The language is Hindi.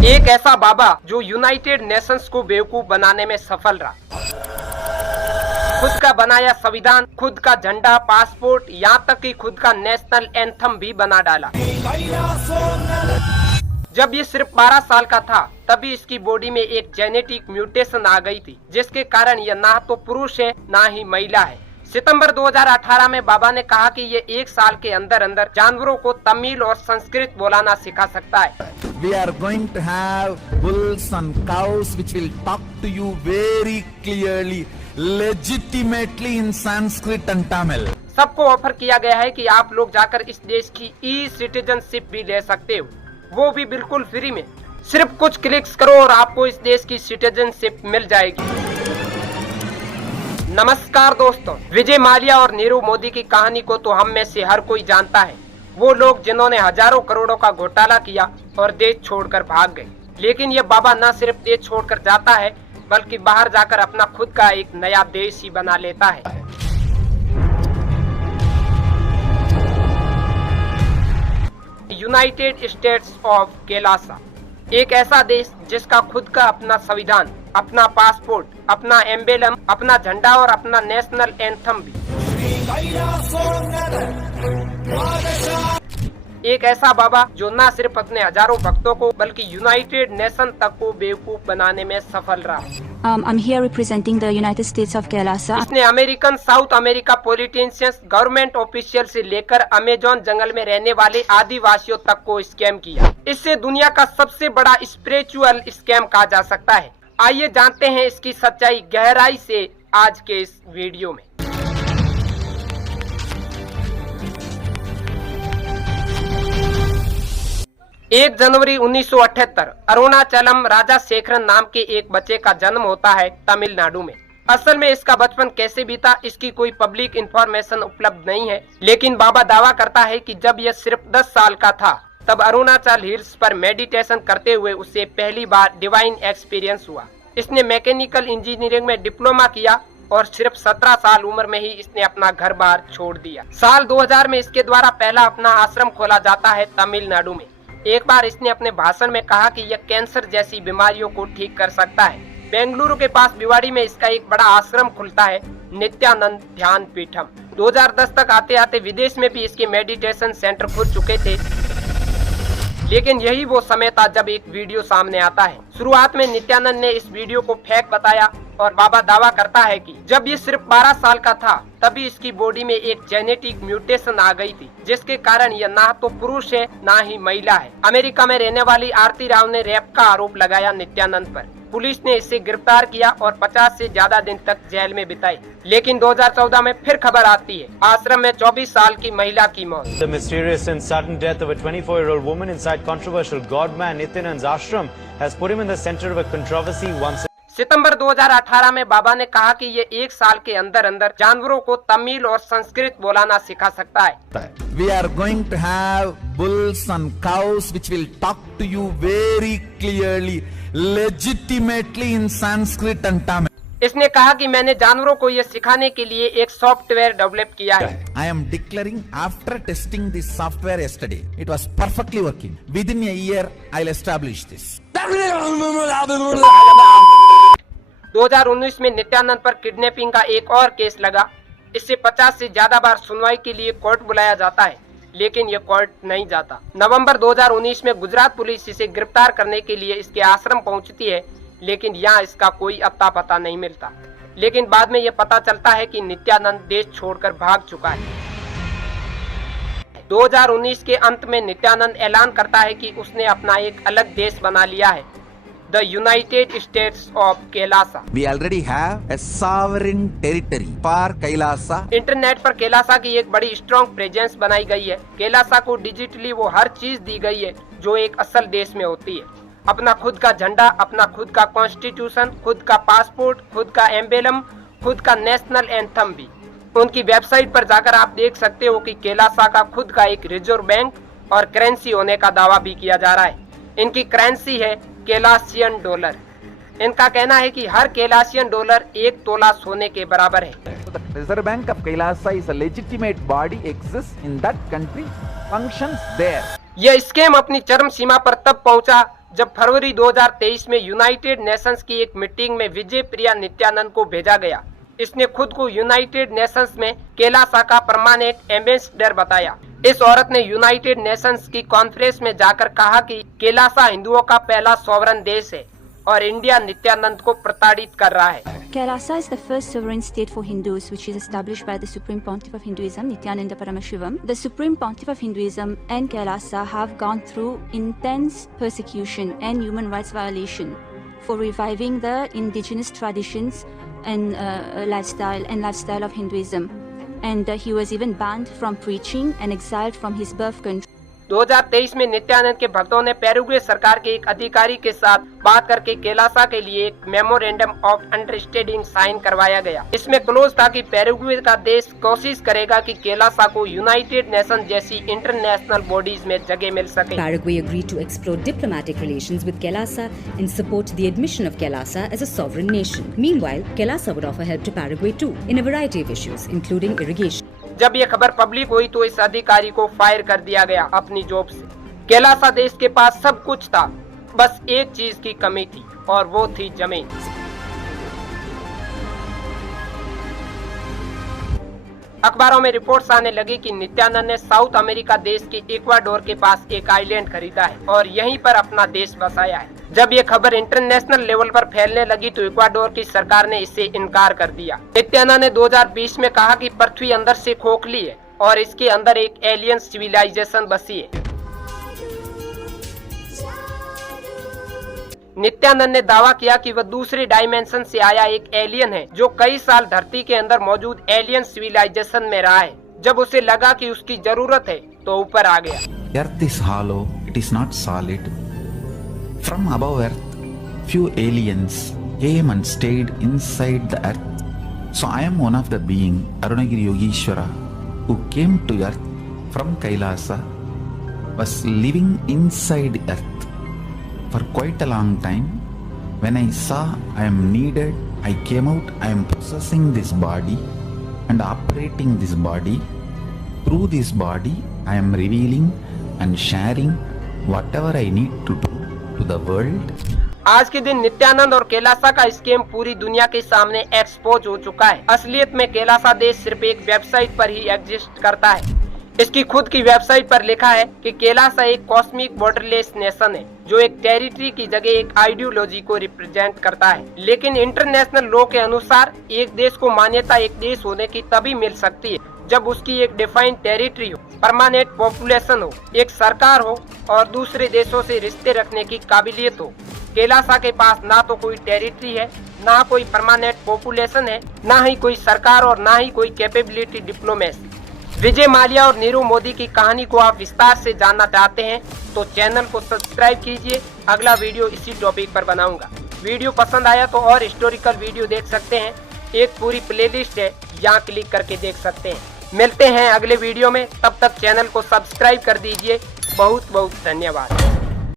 एक ऐसा बाबा जो यूनाइटेड नेशंस को बेवकूफ बनाने में सफल रहा। खुद का बनाया संविधान, खुद का झंडा, पासपोर्ट, यहाँ तक कि खुद का नेशनल एंथम भी बना डाला। जब ये सिर्फ 12 साल का था तभी इसकी बॉडी में एक जेनेटिक म्यूटेशन आ गई थी, जिसके कारण यह ना तो पुरुष है ना ही महिला है। सितंबर 2018 में बाबा ने कहा कि ये 1 साल के अंदर अंदर जानवरों को तमिल और संस्कृत बोलाना सिखा सकता है। We are going to have bulls and cows which will talk to you very clearly, legitimately in Sanskrit and Tamil. सबको ऑफर किया गया है कि आप लोग जाकर इस देश की ई-सिटीजनशिप भी ले सकते हो, वो भी बिल्कुल फ्री में। सिर्फ कुछ क्लिक्स करो और आपको इस देश की सिटीजनशिप मिल जाएगी। नमस्कार दोस्तों, विजय माल्या और नीरव मोदी की कहानी को तो हम में से हर कोई जानता है। वो लोग जिन्होंने हजारों करोड़ों का घोटाला किया और देश छोड़कर भाग गए। लेकिन ये बाबा न सिर्फ देश छोड़कर जाता है बल्कि बाहर जाकर अपना खुद का एक नया देश ही बना लेता है। यूनाइटेड स्टेट्स ऑफ कैलासा, एक ऐसा देश जिसका खुद का अपना संविधान, अपना पासपोर्ट, अपना एम्बेलम, अपना झंडा और अपना नेशनल एंथम भी। एक ऐसा बाबा जो न सिर्फ अपने हजारों भक्तों को बल्कि यूनाइटेड नेशन तक को बेवकूफ बनाने में सफल रहा। I'm here representing the United States of Kailasa. इसने American, south America politicians, government official से लेकर अमेजोन जंगल में रहने वाले आदिवासियों तक को स्कैम किया। इससे दुनिया का सबसे बड़ा स्पिरिचुअल स्कैम कहा जा सकता है। आइए जानते हैं इसकी सच्चाई गहराई से आज के इस वीडियो में। 1 जनवरी 1978 अरुणाचलम राजाशेखरन नाम के एक बच्चे का जन्म होता है तमिलनाडु में। असल में इसका बचपन कैसे बीता इसकी कोई पब्लिक इंफॉर्मेशन उपलब्ध नहीं है, लेकिन बाबा दावा करता है कि जब यह सिर्फ 10 साल का था तब अरुणाचल हिल्स पर मेडिटेशन करते हुए उसे पहली बार डिवाइन एक्सपीरियंस हुआ। इसने मैकेनिकल इंजीनियरिंग में डिप्लोमा किया और सिर्फ 17 साल उम्र में ही इसने अपना घर बार छोड़ दिया। साल 2000 में इसके द्वारा पहला अपना आश्रम खोला जाता है तमिलनाडु में। एक बार इसने अपने भाषण में कहा कि यह कैंसर जैसी बीमारियों को ठीक कर सकता है। बेंगलुरु के पास भिवाड़ी में इसका एक बड़ा आश्रम खुलता है, नित्यानंद ध्यान पीठम। 2010 तक आते आते विदेश में भी इसके मेडिटेशन सेंटर खुल चुके थे, लेकिन यही वो समय था जब एक वीडियो सामने आता है। शुरुआत में नित्यानंद ने इस वीडियो को फेक बताया और बाबा दावा करता है कि जब ये सिर्फ 12 साल का था तभी इसकी बॉडी में एक जेनेटिक म्यूटेशन आ गई थी, जिसके कारण यह ना तो पुरुष है ना ही महिला है। अमेरिका में रहने वाली आरती राव ने रेप का आरोप लगाया नित्यानंद पर। पुलिस ने इसे गिरफ्तार किया और 50 से ज्यादा दिन तक जेल में बिताए। लेकिन 2014 में फिर खबर आती है, आश्रम में 24 साल की महिला की मौत। The mysterious and sudden death of a 24-year-old woman inside controversial Godman Nityanand's ashram has put him in the center of a controversy once. सितंबर 2018 में बाबा ने कहा कि ये 1 साल के अंदर अंदर जानवरों को तमिल और संस्कृत बोलाना सिखा सकता है। We are going to have bulls and cows which will talk to you very clearly, legitimately in Sanskrit and Tamil. इसने कहा कि मैंने जानवरों को ये सिखाने के लिए एक सॉफ्टवेयर डेवलप किया है। I am declaring after testing this software yesterday, it was perfectly working. Within a year, I'll establish this. 2019 में नित्यानंद पर किडनैपिंग का एक और केस लगा। इससे 50 से ज्यादा बार सुनवाई के लिए कोर्ट बुलाया जाता है, लेकिन ये कोर्ट नहीं जाता। नवंबर 2019 में गुजरात पुलिस इसे गिरफ्तार करने के लिए इसके आश्रम पहुंचती है, लेकिन यहाँ इसका कोई अता पता नहीं मिलता। लेकिन बाद में यह पता चलता है कि नित्यानंद देश छोड़कर भाग चुका है। 2019 के अंत में नित्यानंद ऐलान करता है कि उसने अपना एक अलग देश बना लिया है, the United states of Kailasa. We already have a sovereign territory for Kailasa. Internet पर कैलासा की एक बड़ी स्ट्रॉन्ग प्रेजेंस बनाई गई है। कैलासा को डिजिटली वो हर चीज दी गई है जो एक असल देश में होती है। अपना खुद का झंडा, अपना खुद का कॉन्स्टिट्यूशन, खुद का पासपोर्ट, खुद का एम्बेलम, खुद का नेशनल एंथम भी। उनकी वेबसाइट पर जाकर आप देख सकते हो कि कैलासा का खुद का एक रिजर्व बैंक और करेंसी होने का दावा भी किया जा रहा है। इनकी करेंसी है कैलासियन डॉलर। इनका कहना है कि हर कैलासियन डॉलर 1 तोला सोने के बराबर है। The Reserve Bank of Kailasa is a legitimate body, exists in that country, functions there. यह स्कैम अपनी चरम सीमा पर तब पहुंचा जब फरवरी 2023 में यूनाइटेड नेशंस की एक मीटिंग में विजय प्रिया नित्यानंद को भेजा गया। इसने खुद को यूनाइटेड नेशंस में कैलासा का परमानेंट एम्बेसडर बताया। इस औरत ने यूनाइटेड नेशंस की कॉन्फ्रेंस में जाकर कहा कि कैलासा हिंदुओं का पहला सॉवरन देश है और इंडिया नित्यानंद को प्रताड़ित कर रहा है। Kailasa is the first sovereign state for Hindus, which is established by the Supreme Pontiff of Hinduism, Nityananda Paramashivam. The Supreme Pontiff of Hinduism and Kailasa have gone through intense persecution and human rights violation for reviving the indigenous traditions and lifestyle of Hinduism. And he was even banned from preaching and exiled from his birth country. 2023 में नित्यानंद के भक्तों ने पैराग्वे सरकार के एक अधिकारी के साथ बात करके कैलासा के लिए एक मेमोरेंडम ऑफ अंडरस्टैंडिंग साइन करवाया गया। इसमें क्लोज था कि पैराग्वे का देश कोशिश करेगा कि कैलासा को यूनाइटेड नेशन जैसी इंटरनेशनल बॉडीज में जगह मिल सके। Paraguay agreed to explore diplomatic relations with Kailasa and support the admission of Kailasa as a sovereign nation. Meanwhile, Kailasa would offer help to Paraguay too in a variety of issues, including irrigation. जब ये खबर पब्लिक हुई तो इस अधिकारी को फायर कर दिया गया अपनी जॉब से। कैलासा देश के पास सब कुछ था, बस एक चीज की कमी थी और वो थी जमीन। अखबारों में रिपोर्ट्स आने लगी कि नित्यानंद ने साउथ अमेरिका देश के इक्वाडोर के पास एक आइलैंड खरीदा है और यहीं पर अपना देश बसाया है। जब ये खबर इंटरनेशनल लेवल पर फैलने लगी तो इक्वाडोर की सरकार ने इससे इनकार कर दिया। नित्यानंद ने 2020 में कहा कि पृथ्वी अंदर से खोखली है और इसके अंदर एक एलियन सिविलाइजेशन बसी है। नित्यानंद ने दावा किया कि वह दूसरे डायमेंशन से आया एक एलियन है जो कई साल धरती के अंदर मौजूद एलियन सिविलाइजेशन में रहा है। जब उसे लगा कि उसकी जरूरत है तो ऊपर आ गया। Earth is hollow, it is not solid. From above Earth, few aliens came and stayed inside the Earth. So I am one of the being, Arunagiri Yogeshwara, who came to Earth from Kailasa, was living inside Earth for quite a long time. When I saw I am needed, I came out. I am possessing this body and operating this body. Through this body, I am revealing and sharing whatever I need to do to the world. आज के दिन नित्यानंद और कैलासा का स्कैम पूरी दुनिया के सामने एक्सपोज हो चुका है। असलियत में कैलासा देश सिर्फ एक वेबसाइट पर ही एग्जिस्ट करता है। इसकी खुद की वेबसाइट पर लिखा है कि कैलासा एक कॉस्मिक बॉर्डरलेस नेशन है जो एक टेरिटरी की जगह एक आइडियोलॉजी को रिप्रेजेंट करता है। लेकिन इंटरनेशनल लॉ के अनुसार एक देश को मान्यता एक देश होने की तभी मिल सकती है जब उसकी एक डिफाइंड टेरिटरी हो, परमानेंट पॉपुलेशन हो, एक सरकार हो और दूसरे देशों से रिश्ते रखने की काबिलियत हो। कैलासा के पास ना तो कोई टेरिटरी है, ना कोई परमानेंट पॉपुलेशन है, ना ही कोई सरकार और ना ही कोई कैपेबिलिटी डिप्लोमेसी। विजय माल्या और नीरव मोदी की कहानी को आप विस्तार से जानना चाहते हैं तो चैनल को सब्सक्राइब कीजिए। अगला वीडियो इसी टॉपिक पर बनाऊंगा। वीडियो पसंद आया तो और हिस्टोरिकल वीडियो देख सकते हैं। एक पूरी प्लेलिस्ट है, यहाँ क्लिक करके देख सकते हैं। मिलते हैं अगले वीडियो में, तब तक चैनल को सब्सक्राइब कर दीजिए। बहुत बहुत धन्यवाद।